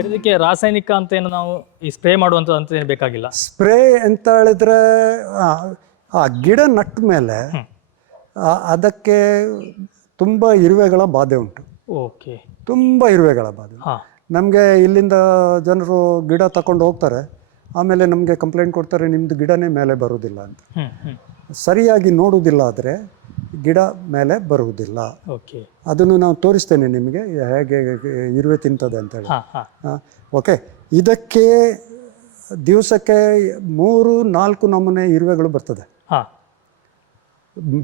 ಬೇರೆ ಇದಕ್ಕೆ ರಾಸಾಯನಿಕ ಅಂತ ಏನು ನಾವು ಈ ಸ್ಪ್ರೇ ಮಾಡುವಂತ ಅಂತ ಏನು ಬೇಕಾಗಿಲ್ಲ. ಸ್ಪ್ರೇ ಅಂತ ಹೇಳಿದ್ರೆ ಆ ಗಿಡ ನಟ್ಟ ಮೇಲೆ ಅದಕ್ಕೆ ತುಂಬ ಇರುವೆಗಳ ಬಾಧೆ ಉಂಟು. ಓಕೆ. ತುಂಬ ಇರುವೆಗಳ ಬಾಧೆ. ನಮಗೆ ಇಲ್ಲಿಂದ ಜನರು ಗಿಡ ತಗೊಂಡು ಹೋಗ್ತಾರೆ, ಆಮೇಲೆ ನಮಗೆ ಕಂಪ್ಲೇಂಟ್ ಕೊಡ್ತಾರೆ ನಿಮ್ಮದು ಗಿಡನೇ ಮೇಲೆ ಬರುವುದಿಲ್ಲ ಅಂತ. ಸರಿಯಾಗಿ ನೋಡುವುದಿಲ್ಲ ಆದರೆ ಗಿಡ ಮೇಲೆ ಬರುವುದಿಲ್ಲ. ಅದನ್ನು ನಾವು ತೋರಿಸ್ತೇನೆ ನಿಮಗೆ ಹೇಗೆ ಇರುವೆ ತಿಂತದೆ ಅಂತೇಳಿ. ಓಕೆ. ಇದಕ್ಕೆ ದಿವಸಕ್ಕೆ 3-4 ನಮೂನೆ ಇರುವೆಗಳು ಬರ್ತದೆ.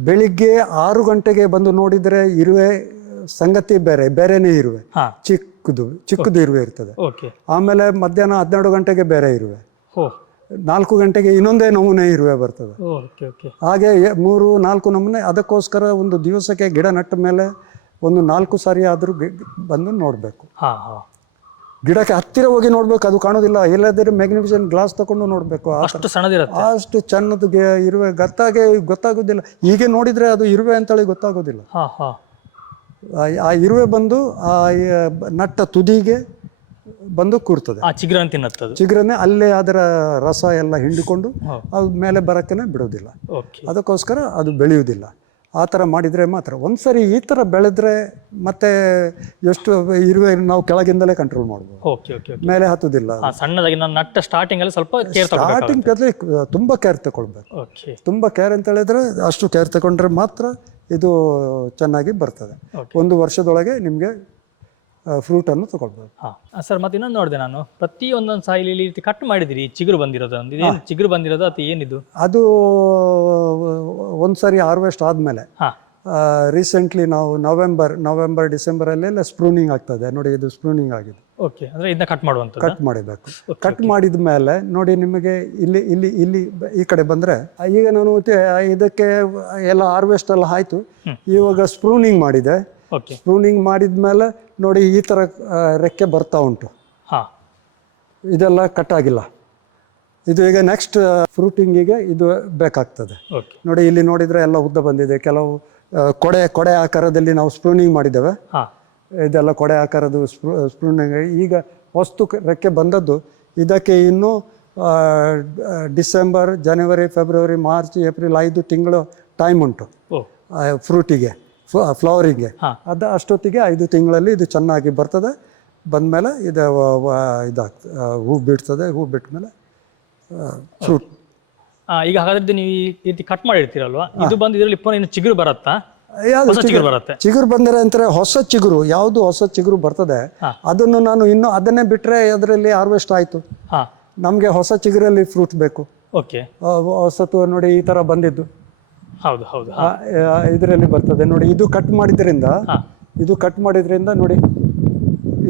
ಬೆಳಿಗ್ಗೆ 6 ಗಂಟೆಗೆ ಬಂದು ನೋಡಿದರೆ ಇರುವೆ ಸಂಗತಿ ಬೇರೆನೇ ಇರುವೆ, ಚಿಕ್ಕದು ಇರುವೆ ಇರ್ತದೆ. ಆಮೇಲೆ ಮಧ್ಯಾಹ್ನ 12 ಗಂಟೆಗೆ ಬೇರೆ ಇರುವೆ, 4 ಗಂಟೆಗೆ ಇನ್ನೊಂದೇ ನಮೂನೆ ಇರುವೆ ಬರ್ತದೆ. ಹಾಗೆ 3-4 ನಮೂನೆ. ಅದಕ್ಕೋಸ್ಕರ ಒಂದು ದಿವಸಕ್ಕೆ ಗಿಡ ನಟ್ಟ ಮೇಲೆ ಒಂದು 4 ಸಾರಿ ಆದರೂ ಬಂದು ನೋಡಬೇಕು. ಗಿಡಕ್ಕೆ ಹತ್ತಿರ ಹೋಗಿ ನೋಡ್ಬೇಕು, ಅದು ಕಾಣೋದಿಲ್ಲ. ಎಲ್ಲಾದರೂ ಮ್ಯಾಗ್ನಿಫಿಷನ್ ಗ್ಲಾಸ್ ತಗೊಂಡು ನೋಡಬೇಕು. ಅಷ್ಟು ಚೆನ್ನದು ಇರುವೆ ಗೊತ್ತಾಗೋದಿಲ್ಲ. ಹೀಗೆ ನೋಡಿದ್ರೆ ಅದು ಇರುವೆ ಅಂತೇಳಿ ಗೊತ್ತಾಗೋದಿಲ್ಲ. ಆ ಇರುವೆ ಬಂದು ಆ ನಟ್ಟ ತುದಿಗೆ ಬಂದು ಕೂರ್ತದೆ. ಚಿಗುರನ್ನೇ ಅಲ್ಲೇ ಅದರ ರಸ ಎಲ್ಲ ಹಿಂಡಿಕೊಂಡು ಅದು ಮೇಲೆ ಬರಕ್ಕನೆ ಬಿಡೋದಿಲ್ಲ. ಅದಕ್ಕೋಸ್ಕರ ಅದು ಬೆಳೆಯುವುದಿಲ್ಲ. ಆ ಥರ ಮಾಡಿದರೆ ಮಾತ್ರ. ಒಂದ್ಸರಿ ಈ ಥರ ಬೆಳೆದ್ರೆ ಮತ್ತೆ ಎಷ್ಟು ಇರುವೆ ನಾವು ಕೆಳಗಿಂದಲೇ ಕಂಟ್ರೋಲ್ ಮಾಡ್ಬೋದು, ಮೇಲೆ ಹತ್ತುದಿಲ್ಲ. ಸಣ್ಣದಾಗಿ ನಟ್ಟ ಸ್ಟಾರ್ಟಿಂಗ್ ಅಲ್ಲಿ ಸ್ವಲ್ಪ ಸ್ಟಾರ್ಟಿಂಗ್ ತುಂಬ ಕೇರ್ ತಗೊಳ್ಬೇಕು. ತುಂಬ ಕೇರ್ ಅಂತ ಹೇಳಿದ್ರೆ ಅಷ್ಟು ಕೇರ್ ತಗೊಂಡ್ರೆ ಮಾತ್ರ ಇದು ಚೆನ್ನಾಗಿ ಬರ್ತದೆ. 1 ವರ್ಷದೊಳಗೆ ನಿಮಗೆ ಫ್ರೂಟನ್ನು ತಗೊಳ್ಬೋದು. ಸರ್, ಮತ್ತೆ ಇನ್ನೊಂದು ನೋಡಿದೆ ನಾನು, ಪ್ರತಿ ಒಂದೊಂದು ಸಾಯಿಲಿ ಈ ರೀತಿ ಕಟ್ ಮಾಡಿದಿರಿ. ಚಿಗುರು ಬಂದಿರೋದು ಚಿಗುರು ಬಂದಿರೋದು ಅದು ಏನಿದು? ಅದು ಒಂದ್ಸರಿ ಹಾರ್ವೆಸ್ಟ್ ಆದಮೇಲೆ ರೀಸೆಂಟ್ಲಿ ನಾವು ನವೆಂಬರ್ ಡಿಸೆಂಬರಲ್ಲೆಲ್ಲ ಸ್ಪ್ರೂನಿಂಗ್ ಆಗ್ತದೆ ನೋಡಿ. ಇದು ಸ್ಪ್ರೂನಿಂಗ್ ಆಗಿದೆ. ಕಟ್ ಮಾಡಬೇಕು. ಕಟ್ ಮಾಡಿದ ಮೇಲೆ ನೋಡಿ ನಿಮಗೆ ಇಲ್ಲಿ ಇಲ್ಲಿ ಇಲ್ಲಿ ಈ ಕಡೆ ಬಂದರೆ, ಈಗ ನಾನು ಇದಕ್ಕೆ ಎಲ್ಲ ಹಾರ್ವೆಸ್ಟ್ ಎಲ್ಲ ಆಯಿತು. ಇವಾಗ ಸ್ಪ್ರೂನಿಂಗ್ ಮಾಡಿದೆ. ಸ್ಪ್ರೂನಿಂಗ್ ಮಾಡಿದ್ಮೇಲೆ ನೋಡಿ ಈ ಥರ ರೆಕ್ಕೆ ಬರ್ತಾ ಉಂಟು. ಇದೆಲ್ಲ ಕಟ್ ಆಗಿಲ್ಲ. ಇದು ಈಗ ನೆಕ್ಸ್ಟ್ ಫ್ರೂಟಿಂಗಿಗೆ ಇದು ಬೇಕಾಗ್ತದೆ. ನೋಡಿ ಇಲ್ಲಿ ನೋಡಿದರೆ ಎಲ್ಲ ಉದ್ದ ಬಂದಿದೆ. ಕೆಲವು ಕೊಡೆ ಆಕಾರದಲ್ಲಿ ನಾವು ಸ್ಪ್ರೂನಿಂಗ್ ಮಾಡಿದ್ದೇವೆ. ಇದೆಲ್ಲ ಕೊಡೆ ಆಕಾರದ ಸ್ಪ್ರೂನಿಂಗ್. ಈಗ ವಸ್ತು ರೆಕ್ಕೆ ಬಂದದ್ದು. ಇದಕ್ಕೆ ಇನ್ನೂ ಡಿಸೆಂಬರ್, ಜನವರಿ, ಫೆಬ್ರವರಿ, ಮಾರ್ಚ್, ಏಪ್ರಿಲ್ 5 ತಿಂಗಳು ಟೈಮ್ ಉಂಟು ಫ್ರೂಟಿಗೆ, ಫ್ಲವರಿಂಗ್ಗೆ. ಅಷ್ಟೊತ್ತಿಗೆ 5 ತಿಂಗಳಲ್ಲಿ ಇದು ಚೆನ್ನಾಗಿ ಬರ್ತದೆ. ಬಂದಮೇಲೆ ಇದಾಗ್ತದೆ, ಹೂ ಬಿಡ್ತದೆ. ಹೂ ಬಿಟ್ಟ ಮೇಲೆ ಫ್ರೂಟ್. ಈಗ ಹಾಗಾದ್ರೆ ನೀವು ಈ ರೀತಿ ಕಟ್ ಮಾಡಿರ್ತೀರಲ್ವಾ, ಇದು ಬಂದು ಇದರಲ್ಲಿ ಇನ್ನು ಚಿಗುರು ಬರುತ್ತಾ? ಚಿಗುರು ಬಂದರೆ ಅಂತಾರೆ ಹೊಸ ಚಿಗುರು. ಯಾವುದು ಹೊಸ ಚಿಗುರು ಬರ್ತದೆ ಅದನ್ನು ನಾನು ಇನ್ನು ಅದನ್ನೇ ಬಿಟ್ಟರೆ ಅದರಲ್ಲಿ ಹಾರ್ವೆಸ್ಟ್ ಆಯಿತು. ನಮಗೆ ಹೊಸ ಚಿಗುರಲ್ಲಿ ಫ್ರೂಟ್ ಬೇಕು. ಹೊಸತು ನೋಡಿ ಈ ಥರ ಬಂದಿದ್ದು ಇದರಲ್ಲಿ ಬರ್ತದೆ ನೋಡಿ. ಇದು ಕಟ್ ಮಾಡಿದ್ರಿಂದ ನೋಡಿ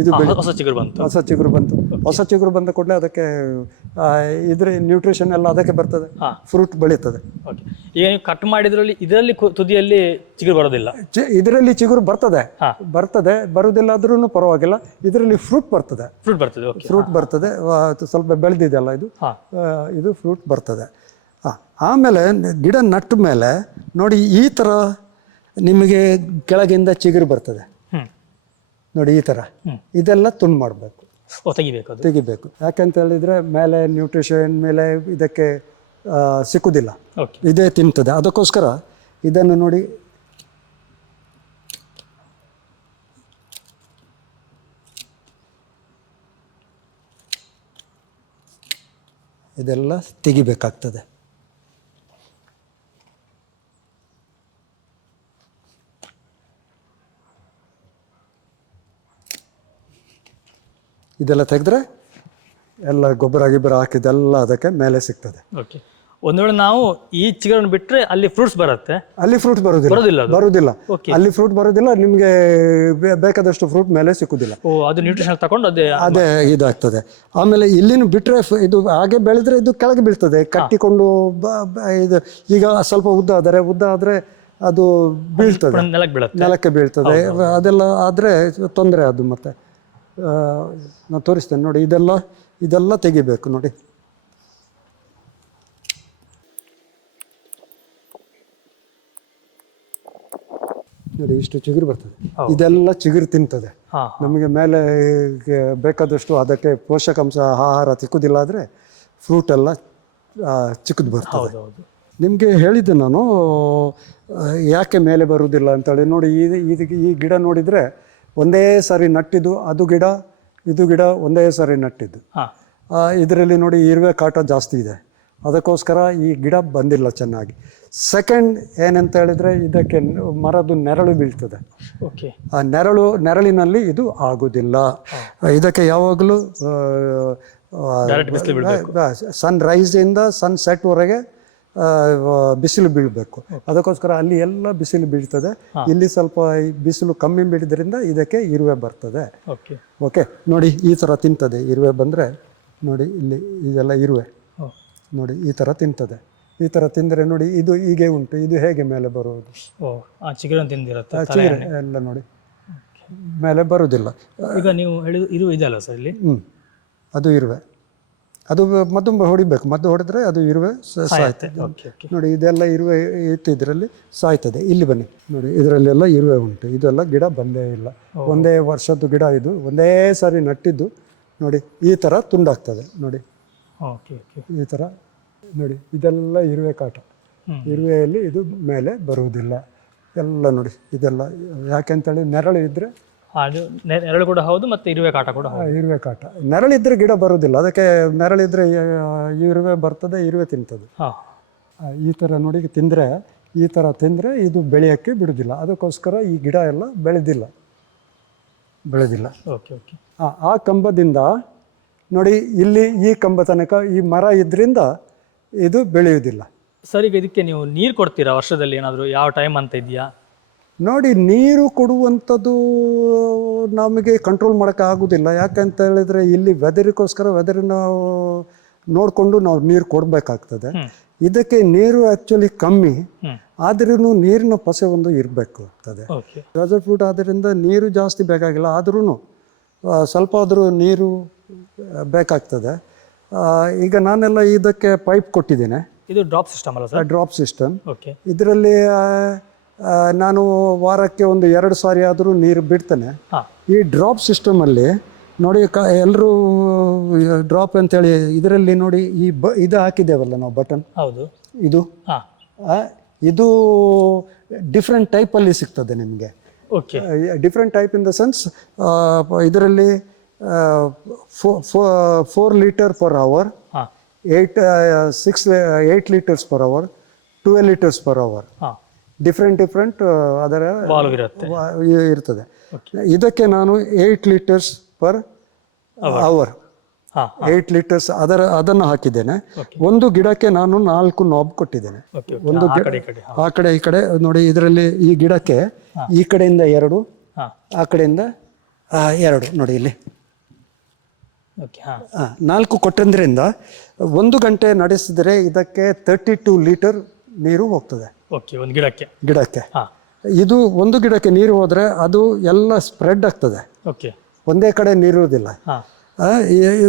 ಇದು ಹೊಸ ಚಿಗುರು ಬಂತು. ಹೊಸ ಚಿಗುರು ಬಂದ ಕೂಡಲೇ ಅದಕ್ಕೆ ಇದ್ರ ನ್ಯೂಟ್ರಿಷನ್ ಎಲ್ಲ ಅದಕ್ಕೆ ಬರ್ತದೆ, ಫ್ರೂಟ್ ಬೆಳೀತದೆ. ಈಗ ನೀವು ಕಟ್ ಮಾಡಿದ್ರಲ್ಲಿ ಇದರಲ್ಲಿ ತುದಿಯಲ್ಲಿ ಚಿಗುರು ಬರೋದಿಲ್ಲ. ಇದರಲ್ಲಿ ಚಿಗುರು ಬರ್ತದೆ, ಬರುವುದಿಲ್ಲ ಆದ್ರೂ ಪರವಾಗಿಲ್ಲ. ಇದರಲ್ಲಿ ಫ್ರೂಟ್ ಬರ್ತದೆ. ಸ್ವಲ್ಪ ಬೆಳೆದಿದೆಯಲ್ಲ ಇದು ಫ್ರೂಟ್ ಬರ್ತದೆ. ಆಮೇಲೆ ಗಿಡ ನಟ್ಟ ಮೇಲೆ ನೋಡಿ ಈ ಥರ ನಿಮಗೆ ಕೆಳಗಿಂದ ಚಿಗುರು ಬರ್ತದೆ ನೋಡಿ. ಈ ಥರ ಇದೆಲ್ಲ ತುಂಡು ಮಾಡಬೇಕು, ತೆಗಿಬೇಕು. ಯಾಕಂತ ಹೇಳಿದ್ರೆ ಮೇಲೆ ನ್ಯೂಟ್ರಿಷನ್ ಮೇಲೆ ಇದಕ್ಕೆ ಸಿಕ್ಕುದಿಲ್ಲ, ಇದೇ ತಿಂತದೆ. ಅದಕ್ಕೋಸ್ಕರ ಇದನ್ನು ನೋಡಿ ಇದೆಲ್ಲ ತೆಗಿಬೇಕಾಗ್ತದೆ. ಇದೆಲ್ಲ ತೆಗೆದ್ರೆ ಎಲ್ಲ ಗೊಬ್ಬರ ಹಾಕಿದೆಲ್ಲ ಅದಕ್ಕೆ ಮೇಲೆ ಸಿಗ್ತದೆ. ಒಂದು ವೇಳೆ ನಾವು ಈ ಚಿಗುರನ್ನು ಬಿಟ್ಟರೆ ಅಲ್ಲಿ ಫ್ರೂಟ್ಸ್ ಬರುತ್ತೆ? ಅಲ್ಲಿ ಫ್ರೂಟ್ ಬರುವುದಿಲ್ಲ. ಅಲ್ಲಿ ಫ್ರೂಟ್ ಬರೋದಿಲ್ಲ. ನಿಮಗೆ ಬೇಕಾದಷ್ಟು ಫ್ರೂಟ್ ಮೇಲೆ ಸಿಕ್ಕುದಿಲ್ಲ. ಅದು ನ್ಯೂಟ್ರಿಷನ್ ತಗೊಂಡು ಅದೇ ಇದಾಗ್ತದೆ. ಆಮೇಲೆ ಇಲ್ಲಿನ ಬಿಟ್ಟರೆ ಇದು ಹಾಗೆ ಬೆಳೆದ್ರೆ ಇದು ಕೆಳಗೆ ಬೀಳ್ತದೆ. ಕಟ್ಟಿಕೊಂಡು ಇದು ಈಗ ಸ್ವಲ್ಪ ಉದ್ದ ಆದರೆ ಅದು ಬೀಳ್ತದೆ, ನೆಲಕ್ಕೆ ಬೀಳ್ತದೆ. ಅದೆಲ್ಲ ಆದರೆ ತೊಂದರೆ. ಅದು ಮತ್ತೆ ನಾನು ತೋರಿಸ್ತೇನೆ ನೋಡಿ. ಇದೆಲ್ಲ ತೆಗಿಬೇಕು ನೋಡಿ. ನೋಡಿ ಇಷ್ಟು ಚಿಗುರು ಬರ್ತದೆ. ಇದೆಲ್ಲ ಚಿಗುರು ತಿಂತದೆ. ನಮಗೆ ಮೇಲೆ ಬೇಕಾದಷ್ಟು ಅದಕ್ಕೆ ಪೋಷಕಾಂಶ ಆಹಾರ ಸಿಕ್ಕುದಿಲ್ಲ ಆದರೆ ಫ್ರೂಟ್ ಎಲ್ಲ ಚಿಕ್ಕದು ಬರ್ತದೆ. ನಿಮಗೆ ಹೇಳಿದ್ದೆ ನಾನು ಯಾಕೆ ಮೇಲೆ ಬರುವುದಿಲ್ಲ ಅಂತೇಳಿ. ನೋಡಿ ಈ ಗಿಡ ನೋಡಿದರೆ ಒಂದೇ ಸಾರಿ ನಟ್ಟಿದ್ದು, ಅದು ಗಿಡ ಇದು ಗಿಡ ಒಂದೇ ಸಾರಿ ನಟ್ಟಿದ್ದು. ಇದರಲ್ಲಿ ನೋಡಿ ಇರುವೆ ಕಾಟ ಜಾಸ್ತಿ ಇದೆ, ಅದಕ್ಕೋಸ್ಕರ ಈ ಗಿಡ ಬಂದಿಲ್ಲ ಚೆನ್ನಾಗಿ. ಸೆಕೆಂಡ್ ಏನಂತ ಹೇಳಿದರೆ ಇದಕ್ಕೆ ಮರದ್ದು ನೆರಳು ಬೀಳ್ತದೆ. ಆ ನೆರಳಿನಲ್ಲಿ ಇದು ಆಗೋದಿಲ್ಲ. ಇದಕ್ಕೆ ಯಾವಾಗಲೂ ಸನ್ ರೈಸಿಂದ ಸನ್ ಸೆಟ್ವರೆಗೆ ಬಿಸಿಲು ಬೀಳಬೇಕು. ಅದಕ್ಕೋಸ್ಕರ ಅಲ್ಲಿ ಎಲ್ಲ ಬಿಸಿಲು ಬೀಳ್ತದೆ. ಇಲ್ಲಿ ಸ್ವಲ್ಪ ಬಿಸಿಲು ಕಮ್ಮಿ ಬೀಳಿದ್ರಿಂದ ಇದಕ್ಕೆ ಇರುವೆ ಬರ್ತದೆ. ಓಕೆ, ನೋಡಿ ಈ ಥರ ತಿಂತದೆ. ಇರುವೆ ಬಂದರೆ ನೋಡಿ ಇಲ್ಲಿ ಇದೆಲ್ಲ ಇರುವೆ ನೋಡಿ ಈ ಥರ ತಿಂತದೆ. ಈ ಥರ ತಿಂದರೆ ನೋಡಿ ಇದು ಹೀಗೆ ಉಂಟು. ಇದು ಹೇಗೆ ಮೇಲೆ ಬರುವುದು? ಚಿಗುರು ಎಲ್ಲ ನೋಡಿ ಮೇಲೆ ಬರುವುದಿಲ್ಲ. ಈಗ ನೀವು ಹೇಳಿದ ಇರುವೆ ಇದೆಯಲ್ಲ ಸರ್ ಇಲ್ಲಿ, ಅದು ಇರುವೆ. ಅದು ಮದ್ದು ಹೊಡಿಬೇಕು. ಮದ್ದು ಹೊಡೆದ್ರೆ ಅದು ಇರುವೆ ಸಾಯ್ತದೆ. ನೋಡಿ ಇದೆಲ್ಲ ಇರುವೆ ಇತ್ತು, ಇದರಲ್ಲಿ ಸಾಯ್ತದೆ. ಇಲ್ಲಿ ಬನ್ನಿ ನೋಡಿ, ಇದರಲ್ಲೆಲ್ಲ ಇರುವೆ ಉಂಟು. ಇದೆಲ್ಲ ಗಿಡ ಬಂದೇ ಇಲ್ಲ. ಒಂದೇ ವರ್ಷದ್ದು ಗಿಡ ಇದು, ಒಂದೇ ಸಾರಿ ನಟ್ಟಿದ್ದು. ನೋಡಿ ಈ ಥರ ತುಂಡಾಗ್ತದೆ. ನೋಡಿ ಈ ಥರ ನೋಡಿ, ಇದೆಲ್ಲ ಇರುವೆ ಕಾಟ. ಇರುವೆಯಲ್ಲಿ ಇದು ಮೇಲೆ ಬರುವುದಿಲ್ಲ ಎಲ್ಲ. ನೋಡಿ ಇದೆಲ್ಲ ಯಾಕೆಂತೇಳಿ ನೆರಳು ಇದ್ದರೆ, ನೆರಳು ಕೂಡ ಹೌದು ಮತ್ತು ಇರುವೆ ಕಾಟ ಕೂಡ. ಇರುವೆ ಕಾಟ ನೆರಳಿದ್ರೆ ಗಿಡ ಬರುವುದಿಲ್ಲ. ಅದಕ್ಕೆ ನೆರಳಿದ್ರೆ ಇರುವೆ ಬರ್ತದೆ, ಇರುವೆ ತಿಂತದೆ. ಈ ಥರ ನೋಡಿ ತಿಂದರೆ, ಈ ಥರ ತಿಂದರೆ ಇದು ಬೆಳೆಯೋಕ್ಕೆ ಬಿಡುವುದಿಲ್ಲ. ಅದಕ್ಕೋಸ್ಕರ ಈ ಗಿಡ ಎಲ್ಲ ಬೆಳೆದಿಲ್ಲ. ಆ ಕಂಬದಿಂದ ನೋಡಿ ಇಲ್ಲಿ ಈ ಕಂಬ ತನಕ ಈ ಮರ ಇದರಿಂದ ಇದು ಬೆಳೆಯುವುದಿಲ್ಲ. ಸರಿ, ಇದಕ್ಕೆ ನೀವು ನೀರು ಕೊಡ್ತೀರಾ ವರ್ಷದಲ್ಲಿ ಏನಾದರೂ? ಯಾವ ಟೈಮ್ ಅಂತ ಇದೆಯಾ? ನೋಡಿ, ನೀರು ಕೊಡುವಂಥದ್ದು ನಮಗೆ ಕಂಟ್ರೋಲ್ ಮಾಡೋಕ್ಕೆ ಆಗೋದಿಲ್ಲ. ಯಾಕಂತ ಹೇಳಿದರೆ ಇಲ್ಲಿ ವೆದರಿಗೋಸ್ಕರ ವೆದರಿನ ನೋಡಿಕೊಂಡು ನಾವು ನೀರು ಕೊಡಬೇಕಾಗ್ತದೆ. ಇದಕ್ಕೆ ನೀರು ಆ್ಯಕ್ಚುಲಿ ಕಮ್ಮಿ, ಆದ್ರೂ ನೀರಿನ ಪಸೆ ಒಂದು ಇರಬೇಕು ಆಗ್ತದೆ. ಡೆಸರ್ಟ್ ಫ್ರೂಟ್ ಆದ್ದರಿಂದ ನೀರು ಜಾಸ್ತಿ ಬೇಕಾಗಿಲ್ಲ, ಆದ್ರೂ ಸ್ವಲ್ಪ ಆದರೂ ನೀರು ಬೇಕಾಗ್ತದೆ. ಈಗ ನಾನೆಲ್ಲ ಇದಕ್ಕೆ ಪೈಪ್ ಕೊಟ್ಟಿದ್ದೇನೆ. ಇದು ಡ್ರಾಪ್ ಸಿಸ್ಟಮ್ ಅಲ್ಲ ಸರ್? Drop system. ಇದರಲ್ಲಿ ನಾನು ವಾರಕ್ಕೆ ಒಂದು 2 ಸಾರಿ ಆದರೂ ನೀರು ಬಿಡ್ತೇನೆ. ಈ ಡ್ರಾಪ್ ಸಿಸ್ಟಮಲ್ಲಿ ನೋಡಿ ಎಲ್ಲರೂ ಡ್ರಾಪ್ ಅಂತೇಳಿ ಇದರಲ್ಲಿ ನೋಡಿ ಇದು ಹಾಕಿದ್ದೇವಲ್ಲ ನಾವು ಬಟನ್. ಹೌದು, ಇದು ಡಿಫ್ರೆಂಟ್ ಟೈಪಲ್ಲಿ ಸಿಗ್ತದೆ ನಿಮಗೆ. Different type in the sense ಇದರಲ್ಲಿ 4 litre per hour, 8 litres per hour, 12 litres per hour, different ಅದರ ಇರ್ತದೆ. ಇದಕ್ಕೆ ನಾನು 8 ಲೀಟರ್ಸ್ ಪರ್ ಅವರ್, 8 ಲೀಟರ್ಸ್ ಅದನ್ನು ಹಾಕಿದ್ದೇನೆ. ಒಂದು ಗಿಡಕ್ಕೆ ನಾನು 4 ನಾಬ್ ಕೊಟ್ಟಿದ್ದೇನೆ. ಒಂದು ಆ ಕಡೆ ಈ ಕಡೆ ನೋಡಿ. ಇದರಲ್ಲಿ ಈ ಗಿಡಕ್ಕೆ ಈ ಕಡೆಯಿಂದ 2, ಆ ಕಡೆಯಿಂದ 2 ನೋಡಿ ಇಲ್ಲಿ 4 ಕೊಟ್ಟದ್ರಿಂದ 1 ಗಂಟೆ ನಡೆಸಿದರೆ ಇದಕ್ಕೆ 32 ಲೀಟರ್ ನೀರು ಹೋಗ್ತದೆ ಗಿಡಕ್ಕೆ. ಇದು ಒಂದು ಗಿಡಕ್ಕೆ ನೀರು ಹೋದರೆ ಅದು ಎಲ್ಲ ಸ್ಪ್ರೆಡ್ ಆಗ್ತದೆ, ಒಂದೇ ಕಡೆ ನೀರುವುದಿಲ್ಲ.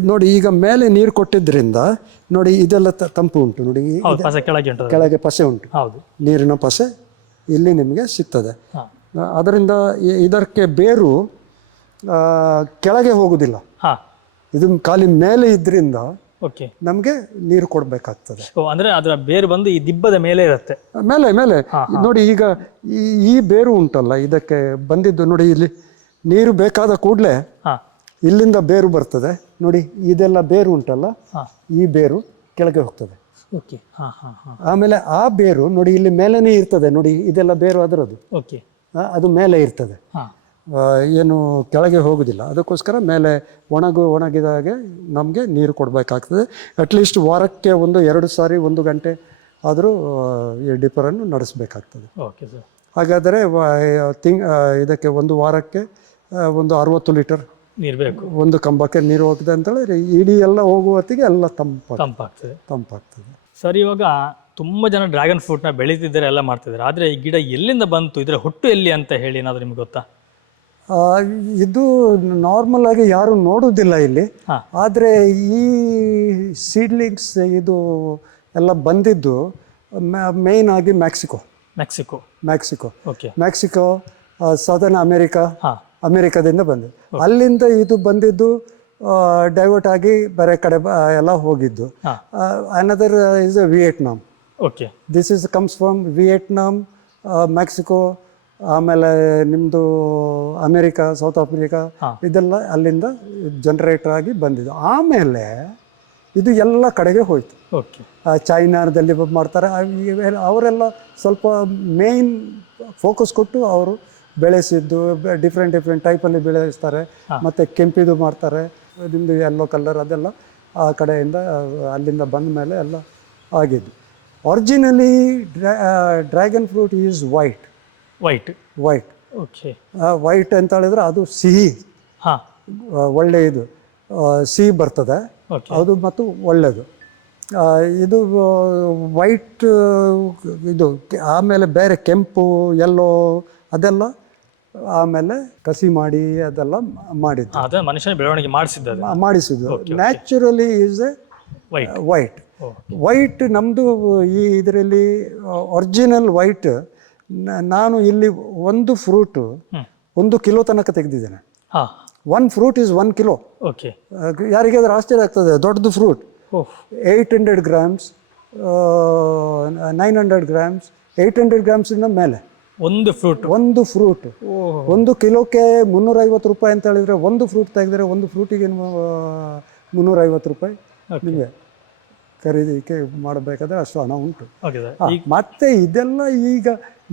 ನೋಡಿ ಈಗ ಮೇಲೆ ನೀರು ಕೊಟ್ಟಿದ್ರಿಂದ ನೋಡಿ ಇದೆಲ್ಲ ತಂಪು ಉಂಟು. ನೋಡಿ ಕೆಳಗೆ ಪಸೆ ಉಂಟು, ನೀರಿನ ಪಸೆ ಇಲ್ಲಿ ನಿಮಗೆ ಸಿಗ್ತದೆ. ಅದರಿಂದ ಇದಕ್ಕೆ ಬೇರು ಕೆಳಗೆ ಹೋಗುದಿಲ್ಲ, ಇದು ಖಾಲಿ ಮೇಲೆ ಇದ್ರಿಂದ ನಮಗೆ ನೀರು ಕೊಡಬೇಕಾಗ್ತದೆ. ಅಂದ್ರೆ ಅದರ ಬೇರು ಬಂದು ಈ ದಿಬ್ಬದ ಮೇಲೆ ಇರುತ್ತೆ, ಮೇಲೆ ನೋಡಿ. ಈಗ ಈ ಬೇರು ಉಂಟಲ್ಲ ಇದಕ್ಕೆ ಬಂದಿದ್ದು ನೋಡಿ, ಇಲ್ಲಿ ನೀರು ಬೇಕಾದ ಕೂಡಲೇ ಇಲ್ಲಿಂದ ಬೇರು ಬರ್ತದೆ ನೋಡಿ. ಇದೆಲ್ಲ ಬೇರು ಉಂಟಲ್ಲ, ಈ ಬೇರು ಕೆಳಗೆ ಹೋಗ್ತದೆ. ಆಮೇಲೆ ಆ ಬೇರು ನೋಡಿ ಇಲ್ಲಿ ಮೇಲೇನೆ ಇರ್ತದೆ ನೋಡಿ. ಇದೆಲ್ಲ ಬೇರು ಅದರದ್ದು, ಅದು ಮೇಲೆ ಇರ್ತದೆ, ಏನು ಕೆಳಗೆ ಹೋಗುದಿಲ್ಲ. ಅದಕ್ಕೋಸ್ಕರ ಮೇಲೆ ಒಣಗಿದಾಗೆ ನಮಗೆ ನೀರು ಕೊಡಬೇಕಾಗ್ತದೆ. ಅಟ್ಲೀಸ್ಟ್ ವಾರಕ್ಕೆ 1-2 ಸಾರಿ 1 ಗಂಟೆ ಆದರೂ ಈ ಡಿಪ್ಪರನ್ನು ನಡೆಸಬೇಕಾಗ್ತದೆ. ಹಾಗಾದರೆ ಇದಕ್ಕೆ ಒಂದು ವಾರಕ್ಕೆ ಒಂದು 60 ಲೀಟರ್ ನೀರು ಬೇಕು. ಒಂದು ಕಂಬಕ್ಕೆ ನೀರು ಹೋಗಿದೆ ಅಂತೇಳಿದ್ರೆ ಇಡೀ ಎಲ್ಲ ಹೋಗುವ ಹೊತ್ತಿಗೆ ಎಲ್ಲ ತಂಪಾಗ್ತದೆ. ಸರ್, ಇವಾಗ ತುಂಬ ಜನ ಡ್ರ್ಯಾಗನ್ ಫ್ರೂಟ್ನ ಬೆಳೀತಿದ್ದಾರೆ, ಎಲ್ಲ ಮಾಡ್ತಿದ್ದಾರೆ. ಆದರೆ ಈ ಗಿಡ ಎಲ್ಲಿಂದ ಬಂತು, ಇದರ ಹುಟ್ಟು ಎಲ್ಲಿ ಅಂತ ಹೇಳಿ ಏನಾದರೂ ನಿಮ್ಗೆ ಗೊತ್ತಾ? ಇದು ನಾರ್ಮಲ್ ಆಗಿ ಯಾರು ನೋಡುವುದಿಲ್ಲ ಇಲ್ಲಿ. ಆದರೆ ಈ ಸೀಡ್ಲಿಂಗ್ಸ್ ಇದು ಎಲ್ಲ ಬಂದಿದ್ದು ಮೇಯ್ನ್ ಆಗಿ ಮೆಕ್ಸಿಕೋ, ಸದರ್ನ್ ಅಮೇರಿಕಾ, ಹಾ ಅಮೇರಿಕಾದಿಂದ ಬಂದಿದ್ದು. ಅಲ್ಲಿಂದ ಇದು ಬಂದಿದ್ದು ಡೈವರ್ಟ್ ಆಗಿ ಬೇರೆ ಕಡೆ ಎಲ್ಲ ಹೋಗಿದ್ದು. Another is Vietnam. Okay. This is comes from Vietnam, Mexico, ಆಮೇಲೆ ನಿಮ್ಮದು ಅಮೇರಿಕಾ, ಸೌತ್ ಆಫ್ರಿಕಾ, ಇದೆಲ್ಲ ಅಲ್ಲಿಂದ ಜನರೇಟರ್ ಆಗಿ ಬಂದಿದ್ದು. ಆಮೇಲೆ ಇದು ಎಲ್ಲ ಕಡೆಗೆ ಹೋಯ್ತು. ಓಕೆ. ಚೈನಾದಲ್ಲಿ ಮಾಡ್ತಾರೆ. ಅವರೆಲ್ಲ ಸ್ವಲ್ಪ ಮೇಯ್ನ್ ಫೋಕಸ್ ಕೊಟ್ಟು ಅವರು ಬೆಳೆಸಿದ್ದು ಡಿಫ್ರೆಂಟ್ ಡಿಫ್ರೆಂಟ್ ಟೈಪಲ್ಲಿ ಬೆಳೆಸ್ತಾರೆ. ಮತ್ತು ಕೆಂಪಿದು ಮಾಡ್ತಾರೆ, ನಿಮ್ಮದು ಯೆಲ್ಲೋ ಕಲರ್, ಅದೆಲ್ಲ ಆ ಕಡೆಯಿಂದ ಅಲ್ಲಿಂದ ಬಂದ ಮೇಲೆ ಎಲ್ಲ ಆಗಿದ್ದು. Originally dragon fruit is white. White. Okay. White ಅಂತ ಹೇಳಿದ್ರೆ ಅದು ಸಿಹಿ, ಒಳ್ಳೆ ಇದು ಸಿಹಿ ಬರ್ತದೆ ಅದು ಮತ್ತು ಒಳ್ಳೆಯದು. ಇದು ವೈಟ್ ಇದು. ಆಮೇಲೆ ಬೇರೆ ಕೆಂಪು, ಯೆಲ್ಲೋ ಅದೆಲ್ಲ ಆಮೇಲೆ ಕಸಿ ಮಾಡಿ ಅದೆಲ್ಲ ಮಾಡಿದ್ದು, ಮನುಷ್ಯನ ಬೆಳವಣಿಗೆ ಮಾಡಿಸಿದ್ದು. Naturally is A white. White ನಮ್ಮದು ಈ ಇದರಲ್ಲಿ ಒರಿಜಿನಲ್ ವೈಟ್. ನಾನು ಇಲ್ಲಿ ಒಂದು ಫ್ರೂಟು 1 ಕಿಲೋ ತನಕ ತೆಗೆದಿದ್ದೇನೆ. 1 ಫ್ರೂಟ್ ಈಸ್ 1 ಕಿಲೋ. ಯಾರಿಗಾದ್ರೂ ಆಶ್ಚರ್ಯ ಆಗ್ತದೆ, ದೊಡ್ಡದು ಫ್ರೂಟ್ 800 ಗ್ರಾಮ್ಸ್, 900 ಗ್ರಾಮ್ಸ್, 800 ಗ್ರಾಮ್ಸಿಂದ ಮೇಲೆ ಒಂದು ಫ್ರೂಟ್. 1 ಕಿಲೋಕ್ಕೆ 350 ರೂಪಾಯಿ ಅಂತ ಹೇಳಿದ್ರೆ, ಒಂದು ಫ್ರೂಟ್ ತೆಗೆದ್ರೆ ಒಂದು ಫ್ರೂಟಿಗೆ 350 ರೂಪಾಯಿ ನಿಮಗೆ ಖರೀದಿಕೆ ಮಾಡಬೇಕಾದ್ರೆ ಅಷ್ಟು ಹಣ ಉಂಟು. ಮತ್ತೆ ಇದೆಲ್ಲ ಈಗ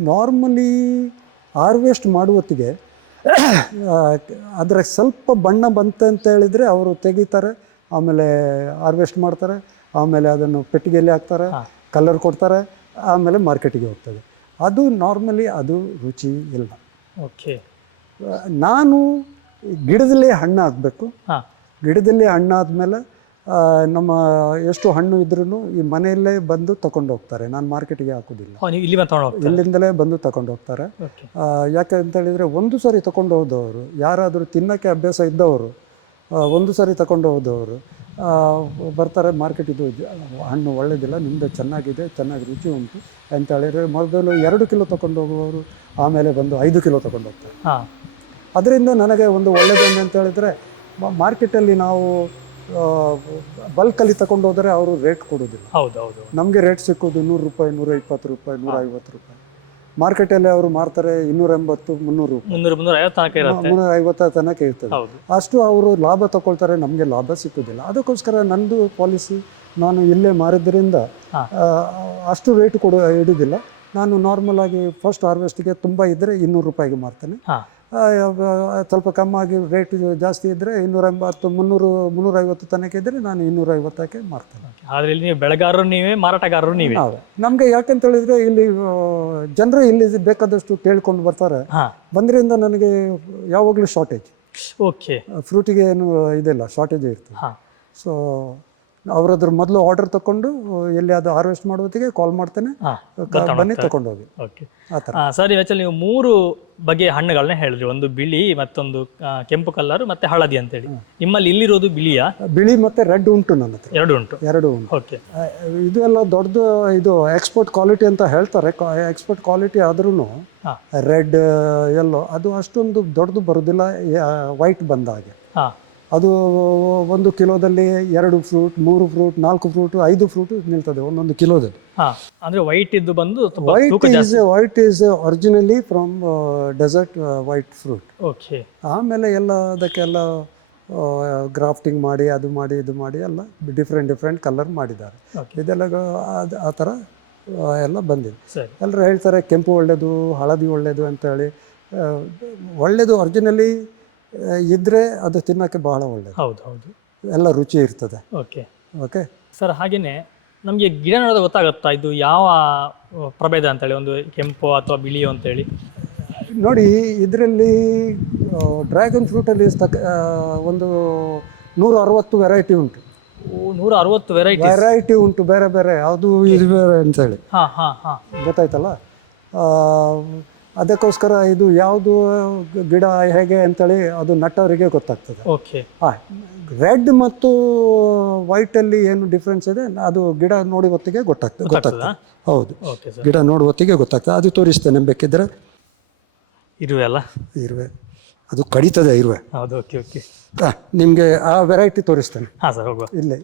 ನಾರ್ಮಲಿ ಹಾರ್ವೆಸ್ಟ್ ಮಾಡುವತ್ತಿಗೆ ಅದರ ಸ್ವಲ್ಪ ಬಣ್ಣ ಬಂತಂತ ಹೇಳಿದರೆ ಅವರು ತೆಗಿತಾರೆ, ಆಮೇಲೆ ಹಾರ್ವೆಸ್ಟ್ ಮಾಡ್ತಾರೆ, ಆಮೇಲೆ ಅದನ್ನು ಪೆಟ್ಟಿಗೆಯಲ್ಲಿ ಹಾಕ್ತಾರೆ, ಕಲರ್ ಕೊಡ್ತಾರೆ, ಆಮೇಲೆ ಮಾರ್ಕೆಟಿಗೆ ಹೋಗ್ತದೆ. ಅದು ನಾರ್ಮಲಿ ಅದು ರುಚಿ ಇಲ್ಲ. ಓಕೆ. ನಾನು ಗಿಡದಲ್ಲೇ ಹಣ್ಣು ಆಗಬೇಕು. ಗಿಡದಲ್ಲಿ ಹಣ್ಣಾದ್ಮೇಲೆ ನಮ್ಮ ಎಷ್ಟು ಹಣ್ಣು ಇದ್ರೂ ಈ ಮನೆಯಲ್ಲೇ ಬಂದು ತಗೊಂಡು ಹೋಗ್ತಾರೆ. ನಾನು ಮಾರ್ಕೆಟಿಗೆ ಹಾಕೋದಿಲ್ಲ, ಇಲ್ಲಿಂದಲೇ ಬಂದು ತಗೊಂಡು ಹೋಗ್ತಾರೆ. ಯಾಕೆ ಅಂತ ಹೇಳಿದರೆ, ಒಂದು ಸಾರಿ ತಗೊಂಡು ಹೋದವರು, ಯಾರಾದರೂ ತಿನ್ನೋಕ್ಕೆ ಅಭ್ಯಾಸ ಇದ್ದವರು, ಒಂದು ಸಾರಿ ತಗೊಂಡು ಹೋದವರು ಬರ್ತಾರೆ, ಮಾರ್ಕೆಟ್ ಇದು ಹಣ್ಣು ಒಳ್ಳೆಯದಿಲ್ಲ, ನಿಮ್ಮದು ಚೆನ್ನಾಗಿದೆ, ಚೆನ್ನಾಗಿ ರುಚಿ ಉಂಟು ಅಂತ ಹೇಳಿದರೆ ಮೊದಲು 2 ಕಿಲೋ ತಗೊಂಡು ಹೋಗುವವರು ಆಮೇಲೆ ಬಂದು 5 ಕಿಲೋ ತಗೊಂಡು ಹೋಗ್ತಾರೆ. ಅದರಿಂದ ನನಗೆ ಒಂದು ಒಳ್ಳೆಯದೇನು ಅಂತ ಹೇಳಿದರೆ, ಮಾರ್ಕೆಟಲ್ಲಿ ನಾವು ಬಲ್ಕಲ್ಲಿ ತಗೊಂಡು ಹೋದರೆ ಅವರು ರೇಟ್ ಕೊಡೋದಿಲ್ಲ. ನಮಗೆ ರೇಟ್ ಸಿಕ್ಕೋದು 100 ರೂಪಾಯಿ, 120 ರೂಪಾಯಿ, 150 ರೂಪಾಯಿ. ಮಾರ್ಕೆಟಲ್ಲಿ ಅವರು ಮಾರ್ತಾರೆ 280, 300 350 ತನಕ ಇರ್ತದೆ. ಅಷ್ಟು ಅವರು ಲಾಭ ತಗೊಳ್ತಾರೆ, ನಮಗೆ ಲಾಭ ಸಿಕ್ಕೋದಿಲ್ಲ. ಅದಕ್ಕೋಸ್ಕರ ನಂದು ಪಾಲಿಸಿ, ನಾನು ಇಲ್ಲೇ ಮಾರಿದ್ರಿಂದ ಅಷ್ಟು ರೇಟ್ ಇಡೋದಿಲ್ಲ. ನಾನು ನಾರ್ಮಲ್ ಆಗಿ ಫಸ್ಟ್ ಹಾರ್ವೆಸ್ಟಿಗೆ ತುಂಬ ಇದ್ದರೆ 200 ರೂಪಾಯಿಗೆ ಮಾರ್ತೇನೆ. ಸ್ವಲ್ಪ ಕಮ್ಮಾಗಿ ರೇಟ್ ಜಾಸ್ತಿ ಇದ್ದರೆ 280, 300, 350 ತನಕ ಇದ್ದರೆ ನಾನು 250ಕ್ಕೆ ಮಾರ್ತೇನೆ. ಆದರೆ ಬೆಳೆಗಾರರು ನೀವೇ, ಮಾರಾಟಗಾರರು ನೀವೇ. ನಮಗೆ ಯಾಕಂತ ಹೇಳಿದರೆ ಇಲ್ಲಿ ಜನರು ಇಲ್ಲಿ ಬೇಕಾದಷ್ಟು ಕೇಳ್ಕೊಂಡು ಬರ್ತಾರೆ. ಬಂದ್ರಿಂದ ನನಗೆ ಯಾವಾಗಲೂ ಶಾರ್ಟೇಜ್. ಓಕೆ. ಫ್ರೂಟಿಗೆ ಏನು ಇದೆಲ್ಲ ಶಾರ್ಟೇಜ್ ಇರ್ತದೆ. ಸೊ ಅವರದ್ರ ಮೊದಲು ಆರ್ಡರ್ ತಗೊಂಡು ಎಲ್ಲಿ ಅದು ಹಾರ್ವೆಸ್ಟ್ ಮಾಡೋದಕ್ಕೆ ಕಾಲ್ ಮಾಡ್ತೇನೆ, ಬನ್ನಿ ತಗೊಂಡು ಹೋಗಿ. ಸರ್, ಇವತ್ತು ನೀವು 3 ಬಗೆಯ ಹಣ್ಣುಗಳನ್ನ ಹೇಳಿದ್ರಿ. ಒಂದು ಬಿಳಿ, ಮತ್ತೊಂದು ಕೆಂಪು ಕಲರ್, ಮತ್ತೆ ಹಳದಿ ಅಂತೇಳಿ. ನಿಮ್ಮಲ್ಲಿ ಇಲ್ಲಿರೋದು ಬಿಳಿ ಮತ್ತೆ ರೆಡ್ ಉಂಟು. ನನ್ನ ಹತ್ರ ಎರಡು ಉಂಟು. ಓಕೆ. ಇದು ಎಲ್ಲ ದೊಡ್ಡದು, ಇದು ಎಕ್ಸ್ಪೋರ್ಟ್ ಕ್ವಾಲಿಟಿ ಅಂತ ಹೇಳ್ತಾರೆ. ಎಕ್ಸ್ಪೋರ್ಟ್ ಕ್ವಾಲಿಟಿ ಆದ್ರೂ ರೆಡ್, ಯೆಲ್ಲೋ ಅದು ಅಷ್ಟೊಂದು ದೊಡ್ಡದು ಬರೋದಿಲ್ಲ. ವೈಟ್ ಬಂದ ಹಾಗೆ ಅದು 1 ಕಿಲೋದಲ್ಲಿ 2 ಫ್ರೂಟ್, 3 ಫ್ರೂಟ್, 4 ಫ್ರೂಟ್, 5 ಫ್ರೂಟ್ ನಿಲ್ತದೆ ಒಂದೊಂದು ಕಿಲೋದಲ್ಲಿ. ಅಂದ್ರೆ ವೈಟ್ ಇದ್ದು ಬಂದು white is originally from desert white fruit. Okay. ಆಮೇಲೆ ಎಲ್ಲ ಅದಕ್ಕೆಲ್ಲ ಗ್ರಾಫ್ಟಿಂಗ್ ಮಾಡಿ, ಅದು ಮಾಡಿ, ಇದು ಮಾಡಿ ಎಲ್ಲ ಡಿಫ್ರೆಂಟ್ ಕಲರ್ ಮಾಡಿದ್ದಾರೆ. ಇದೆಲ್ಲ ಆ ಥರ ಎಲ್ಲ ಬಂದಿದೆ. ಎಲ್ಲರೂ ಹೇಳ್ತಾರೆ ಕೆಂಪು ಒಳ್ಳೆಯದು, ಹಳದಿ ಒಳ್ಳೆಯದು ಅಂತೇಳಿ. ಒಳ್ಳೆಯದು ಒರಿಜಿನಲಿ ಇದ್ರೆ ಅದು ತಿನ್ನೋಕ್ಕೆ ಬಹಳ ಒಳ್ಳೆಯದು. ಎಲ್ಲ ರುಚಿ ಇರ್ತದೆ. ಓಕೆ ಸರ್, ಹಾಗೆಯೇ ನಮಗೆ ಗಿಡ ನೋಡೋದು ಗೊತ್ತಾಗುತ್ತಾ ಇದು ಯಾವ ಪ್ರಭೇದ ಅಂತೇಳಿ, ಒಂದು ಕೆಂಪು ಅಥವಾ ಬಿಳಿಯೋ ಅಂತೇಳಿ? ನೋಡಿ, ಇದರಲ್ಲಿ ಡ್ರ್ಯಾಗನ್ ಫ್ರೂಟಲ್ಲಿ ಒಂದು 160 ವೆರೈಟಿ ಉಂಟು. 160 ವೆರೈಟಿ ಉಂಟು, ಬೇರೆ ಬೇರೆ ಯಾವುದು ಇದು ಬೇರೆ ಅಂತೇಳಿ. ಗೊತ್ತಾಯ್ತಲ್ಲ? ಅದಕ್ಕೋಸ್ಕರ ಇದು ಯಾವುದು ಗಿಡ ಹೇಗೆ ಅಂತೇಳಿ ಅದು ನಟ್ಟವರಿಗೆ ಗೊತ್ತಾಗ್ತದೆ. ರೆಡ್ ಮತ್ತು ವೈಟಲ್ಲಿ ಏನು ಡಿಫ್ರೆನ್ಸ್ ಇದೆ ಅದು ಗಿಡ ನೋಡಿ ಹೊತ್ತಿಗೆ ಗೊತ್ತಾಗ್ತದೆ. ಹೌದು, ಗಿಡ ನೋಡಿ ಹೊತ್ತಿಗೆ ಗೊತ್ತಾಗ್ತದೆ. ಅದು ತೋರಿಸ್ತೇನೆ ಬೇಕಿದ್ರೆ. ಇರುವೆ ಅಲ್ಲ? ಇರುವೆ ಅದು ಕಡಿತದೆ ಇರುವೆ. ಹೌದು, ಓಕೆ ಓಕೆ. ನಿಮಗೆ ಆ ವೆರೈಟಿ ತೋರಿಸ್ತೇನೆ ಹಾಂ ಸರ್, ಹೋಗುವ. ಇಲ್ಲೇ